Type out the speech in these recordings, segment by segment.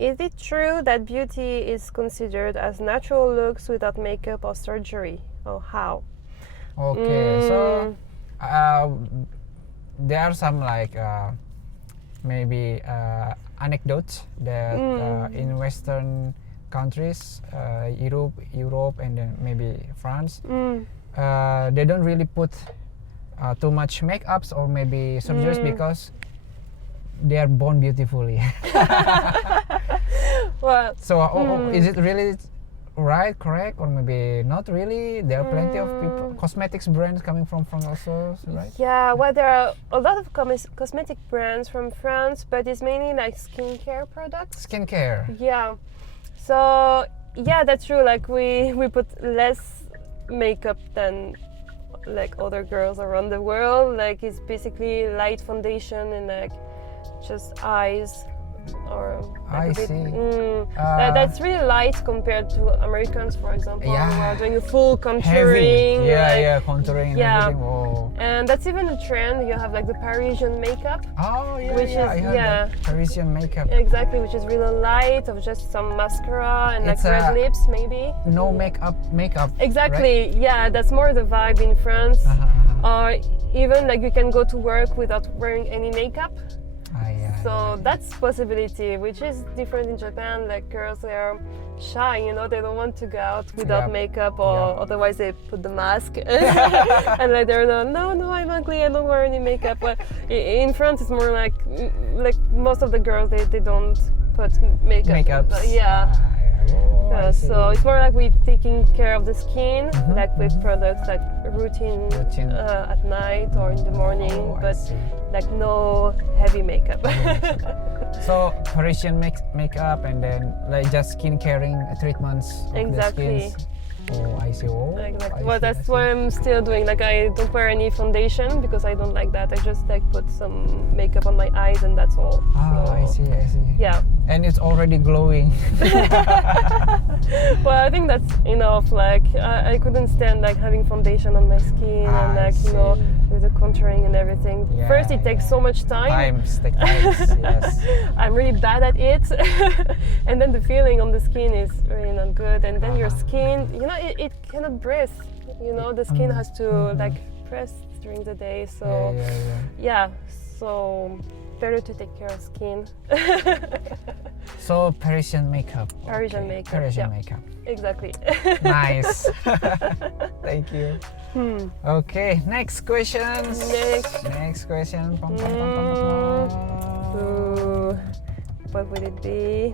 Is it true that beauty is considered as natural looks without makeup or surgery? Or how? Okay, so there are some like maybe anecdotes that in Western countries, Europe, and then maybe France, they don't really put too much makeups or maybe surgeries because they are born beautifully. Well, so is it really right, correct, or maybe not really? There are plenty of people, cosmetics brands coming from France also, right? Yeah, well, there are a lot of cosmetic brands from France, but it's mainly like skincare products. Skincare. Yeah. So yeah, that's true. Like we put less makeup than like other girls around the world. Like it's basically light foundation and like just eyes or like I see. That's really light compared to Americans, for example, who are doing a full contouring. Heavy. Yeah, like, contouring and yeah. everything. Oh. And that's even a trend. You have like the Parisian makeup. Oh yeah, which I heard that. Parisian makeup. Exactly, which is really light, of just some mascara and It's like red lips maybe. No makeup. Exactly, right? yeah, that's more the vibe in France. Or even like you can go to work without wearing any makeup. So that's possibility, which is different in Japan. Like girls, they are shy, you know, they don't want to go out without makeup, or otherwise they put the mask and like they're no, I'm ugly, I don't wear any makeup. But in France, it's more like most of the girls they don't put makeup. So it's more like we're taking care of the skin, like with products like routine. At night or in the morning, but like no heavy makeup. So Parisian makeup and then like just skin caring treatments of the skins. Oh, I see. Oh, exactly. Well, that's what I'm still doing. Like I don't wear any foundation because I don't like that. I just like put some makeup on my eyes and that's all. I see. Yeah. And it's already glowing. Well, I think that's enough. Like I couldn't stand like having foundation on my skin and like you know with the contouring and everything. Yeah, First, it takes so much time. Take times. Yes. I'm really bad at it, and then the feeling on the skin is really not good. And then your skin, you know, it cannot breathe. You know, the skin has to like rest during the day. So so better to take care of skin. So Parisian makeup. Parisian makeup. Exactly. Nice. Thank you. Okay, next question. Next question. What would it be?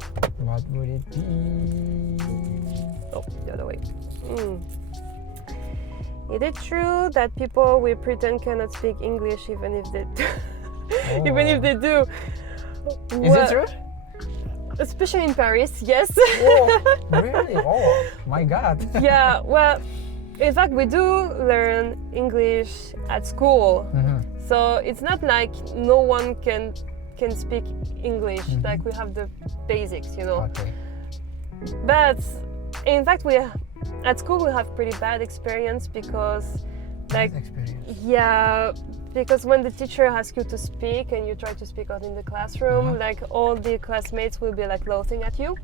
Oh, the other way. Is it true that people we pretend cannot speak English even if they do? Even if they do? Is it true? Especially in Paris, yes. Oh, really? Oh, my God. Yeah, well, in fact, we do learn English at school. So it's not like no one can speak English. Like we have the basics, you know. Okay. But in fact, at school we have pretty bad experience because because when the teacher asks you to speak and you try to speak out in the classroom, like all the classmates will be like laughing at you.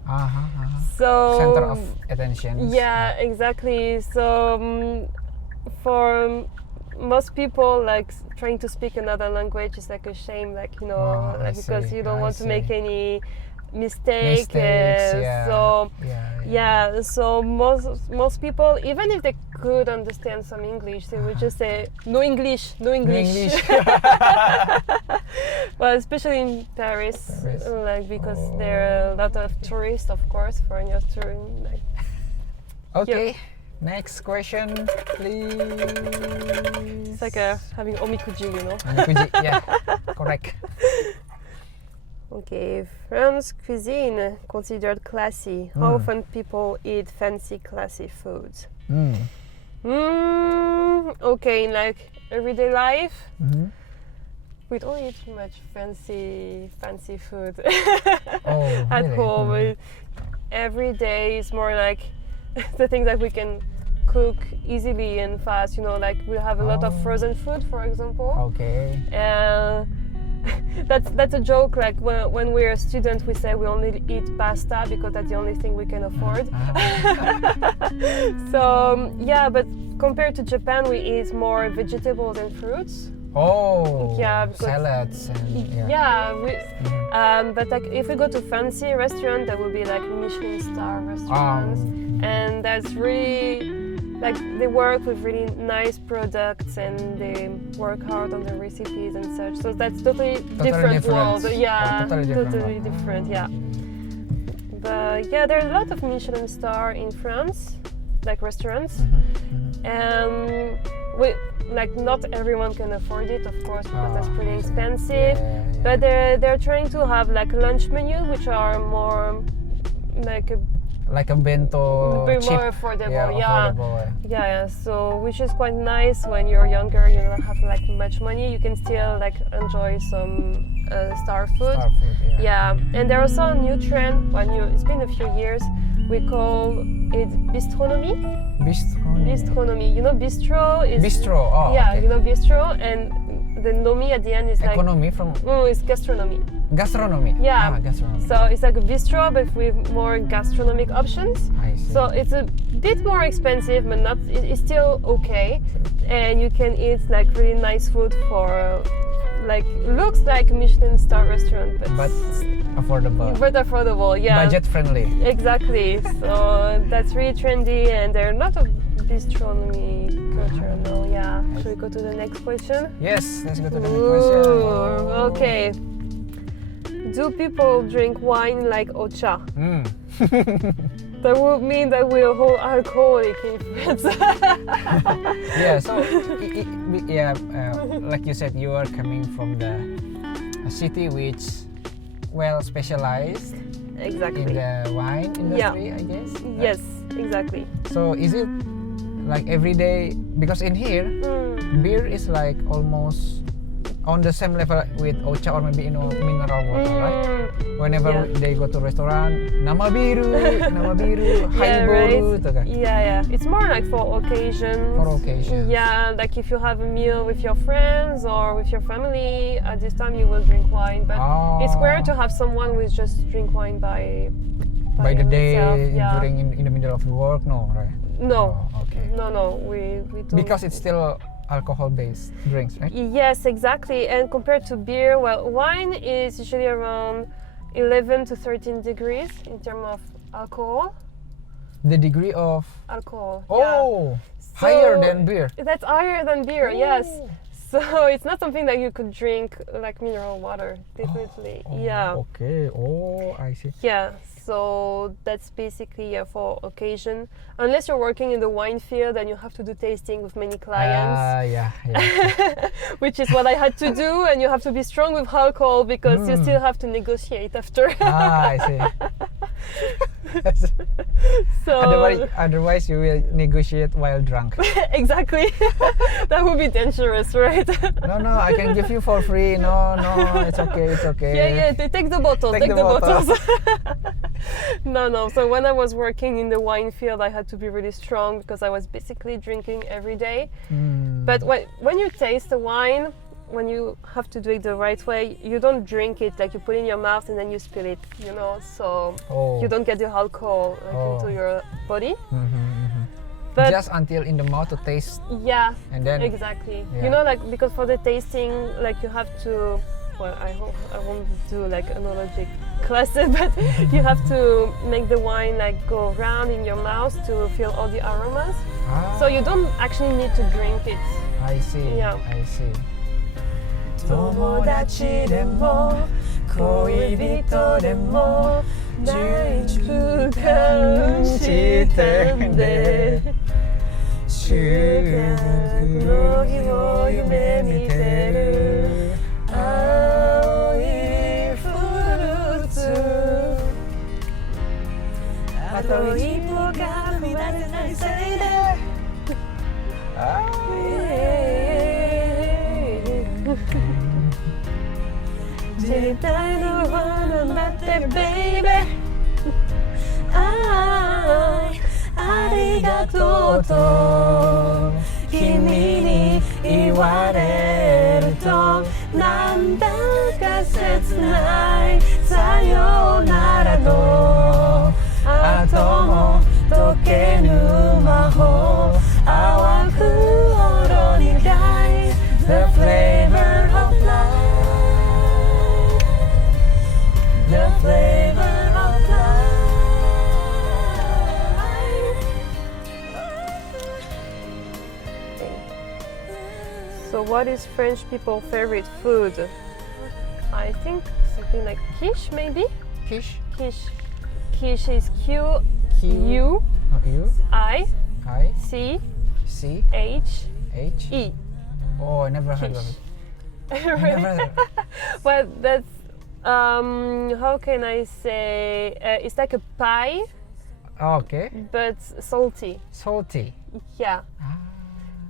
So center of attention. Yeah, exactly. So for most people, like trying to speak another language is like a shame, like you know, because you don't want to make any mistakes. So most people, even if they could understand some English, they would just say no English. Well, especially in Paris. Like because there are a lot of tourists, of course, foreigners touring. Like. Okay. Next question, please. It's like having omikuji, you know. Omikuji, yeah, correct. Okay, France cuisine considered classy. How often people eat fancy, classy foods? Okay, in like everyday life, we don't eat too much fancy food at home. Every day is more like the things that we can cook easily and fast. You know, like we have a lot of frozen food, for example. Okay. that's a joke. Like when we're a student, we say we only eat pasta because that's the only thing we can afford. So yeah, but compared to Japan, we eat more vegetables and fruits. Oh, yeah, salads and yeah. But like if we go to fancy restaurant, that would be like Michelin star restaurants, and that's really like they work with really nice products and they work hard on the recipes and such. So that's totally different world. Yeah, totally different. Yeah. But yeah, there are a lot of Michelin star in France, like restaurants, and like not everyone can afford it, of course, because that's pretty expensive. But they're trying to have like lunch menus which are more like a bento, more cheap. affordable. Yeah. So which is quite nice when you're younger. You don't have like much money. You can still like enjoy some star food. Yeah. And there's also a new trend. It's been a few years. We call it bistronomy. Bistronomy. You know, bistro is. Bistro. Oh. Yeah, okay. You know bistro, and the nomi at the end is like. Economy from. It's gastronomy. Gastronomy. Yeah. Gastronomy. So it's like a bistro, but with more gastronomic options. I see. So it's a bit more expensive, but not. It's still okay, and you can eat like really nice food for. Like looks like a Michelin star restaurant, but affordable. But affordable, yeah. Budget friendly. Exactly. So that's really trendy, and there are a lot of bistronomy culture now. Yeah. Should we go to the next question? Yes, let's go to the next question. Okay. Do people drink wine like ocha? That would mean that we're whole alcoholic in France. Yeah, so like you said, you are coming from a city which well specialized exactly in the wine industry, I guess. Yes, exactly. So is it like every day? Because in here, beer is like almost on the same level with ocha or maybe mineral water, right? Whenever they go to restaurant, nama biru, highball, right. Yeah. It's more like for occasions. For occasions. Yeah, like if you have a meal with your friends or with your family, at this time you will drink wine. But it's rare to have someone who just drink wine by the day himself. during in the middle of the work, no, right? No. Oh, okay. No, we don't. Because it's still alcohol-based drinks, right? Yes, exactly. And compared to beer, well, wine is usually around 11 to 13 degrees in terms of alcohol. The degree of alcohol. Oh, so higher than beer. That's higher than beer. Ooh. Yes. So it's not something that you could drink like mineral water. Definitely. Yeah. Okay. Oh, I see. Yeah. So that's basically for occasion. Unless you're working in the wine field and you have to do tasting with many clients. Yeah. Which is what I had to do, and you have to be strong with alcohol because you still have to negotiate after. I see. So otherwise you will negotiate while drunk. Exactly. That would be dangerous, right? No, I can give you for free. No, it's okay. Yeah, take the bottles. Take the bottles. No. So when I was working in the wine field, I had to be really strong because I was basically drinking every day. But when you taste the wine, when you have to do it the right way, you don't drink it like you put it in your mouth and then you spill it, so you don't get the alcohol into your body. But just until in the mouth to taste. Yeah, and then exactly. Yeah. Because for the tasting, you have to. Well, I hope I won't do enologic classes, but you have to make the wine go round in your mouth to feel all the aromas. So you don't actually need to drink it. I see. Yeah. I see. 友達でも恋人でもない空間視点で収穫の日を夢見てる青いフルーツあと一歩が踏み出せないせいで絶対のものだって baby ありがとうと君に言われるとなんだか切ないさよならの後も解けぬ魔法淡くほろ苦い The flavor of life The flavor of life So what is French people's favorite food? I think something like quiche, maybe? Quiche? Quiche. Quiche is Q. U U. I I. C C. H H. E. Oh, I never heard of it. I never heard. Well, that's how can I say? It's like a pie, Okay. but salty. Salty. Yeah. Ah.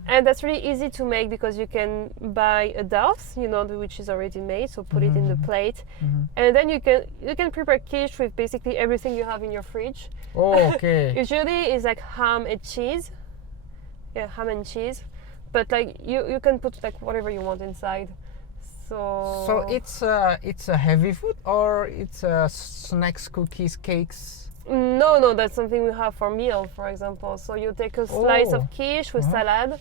And that's really easy to make because you can buy a dough, which is already made. So put it in the plate, and then you can prepare quiche with basically everything you have in your fridge. Oh, okay. Usually it's like ham and cheese. Yeah, ham and cheese, but like you can put like whatever you want inside. So it's a heavy food or it's snacks, cookies, cakes. No, that's something we have for meal, for example. So you take a slice of quiche with salad,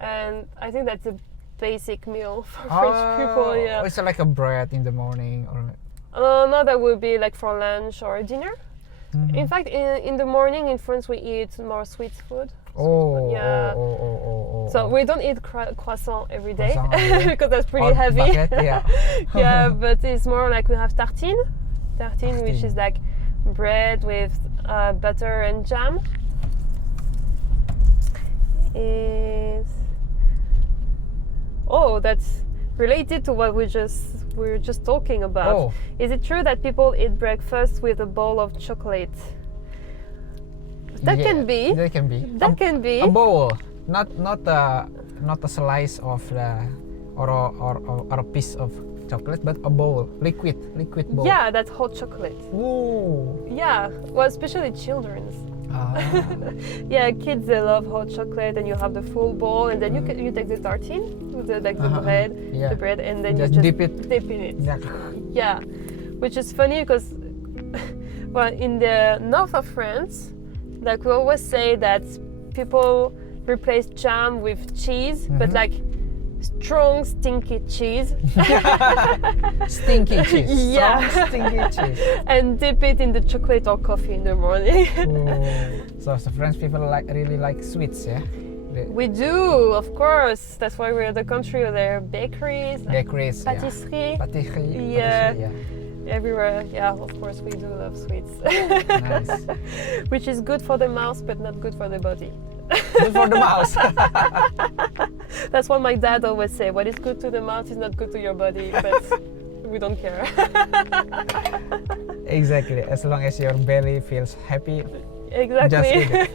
and I think that's a basic meal for French people. Yeah. It's like a bread in the morning or. No, that would be like for lunch or dinner. In fact, in the morning in France we eat more sweet food. Oh. Yeah. Oh. So we don't eat croissant every day Croissant every day. because that's pretty Or heavy. baguette, yeah. Yeah, but it's more like we have tartine, which is like bread with butter and jam. That's related to what we were just talking about. Oh. Is it true that people eat breakfast with a bowl of chocolate? That can be. That can be. That can be. A bowl, not a slice of or a piece of chocolate, but a bowl, liquid bowl. Yeah, that's hot chocolate. Ooh. Yeah, well, especially children's. Ah. Yeah, kids they love hot chocolate, and you have the full bowl, and then you take the tartine with the bread, and then just you dip in it. Yeah. Yeah, which is funny because, well, in the north of France, like we always say that people replace jam with cheese, but like strong stinky cheese. Stinky cheese. Yeah. Strong, stinky cheese. And dip it in the chocolate or coffee in the morning. So the French people really like sweets, yeah? We do, of course. That's why we're the country of their bakeries, Bakeries, patisserie. Patisserie. Yeah. Yeah. Everywhere, yeah, of course we do love sweets. Nice. Which is good for the mouth, but not good for the body. Good for the mouse. That's what my dad always say. What is good to the mouth is not good to your body, but we don't care. Exactly. As long as your belly feels happy, Exactly. just eat it.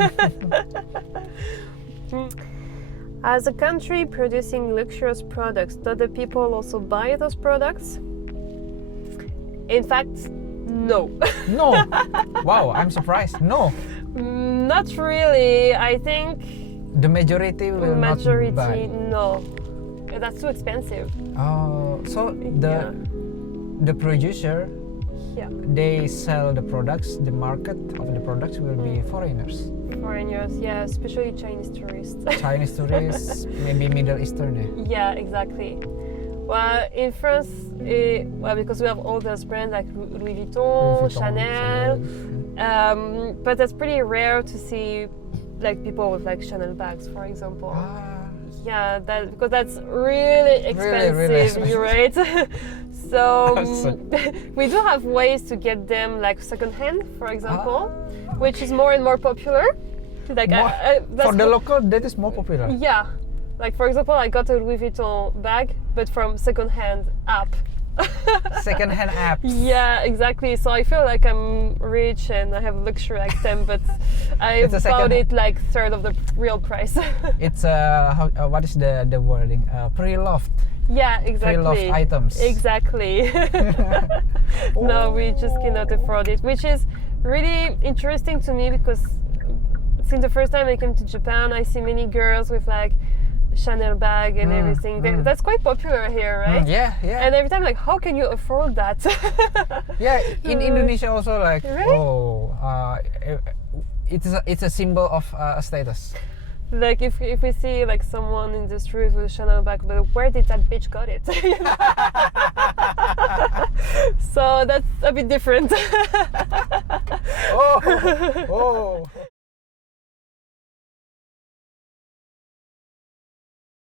As a country producing luxurious products, do the people also buy those products? In fact, no. No. Wow, I'm surprised. No. Not really. I think The majority will not buy. no. That's too expensive. Oh, so the producer, they sell the products. The market of the products will be foreigners. Foreigners, yeah, especially Chinese tourists. Chinese tourists, maybe Middle Eastern. Yeah, exactly. Well, in France, because we have all those brands like Louis Vuitton, Chanel, but that's pretty rare to see like people with like Chanel bags, for example. Yeah, because that's really expensive, really expensive. you're right. So we do have ways to get them like secondhand, for example, which is more and more popular. Like for the local, that is more popular. Yeah, like for example, I got a Louis Vuitton bag, but from secondhand app. Secondhand apps. Yeah, exactly. So I feel like I'm rich and I have luxury item, but I bought it like third of the real price. It's what is the wording? Pre-loved. Yeah, exactly. Pre-loved items. Exactly. No, we just cannot afford it, which is really interesting to me because since the first time I came to Japan, I see many girls with like Chanel bag and everything. That's quite popular here, right? Yeah, yeah. And every time, like, how can you afford that? Yeah, in Indonesia also, like, Really? it's a symbol of status. Like if we see like someone in the street with a Chanel bag, but where did that bitch got it? So that's a bit different. Oh.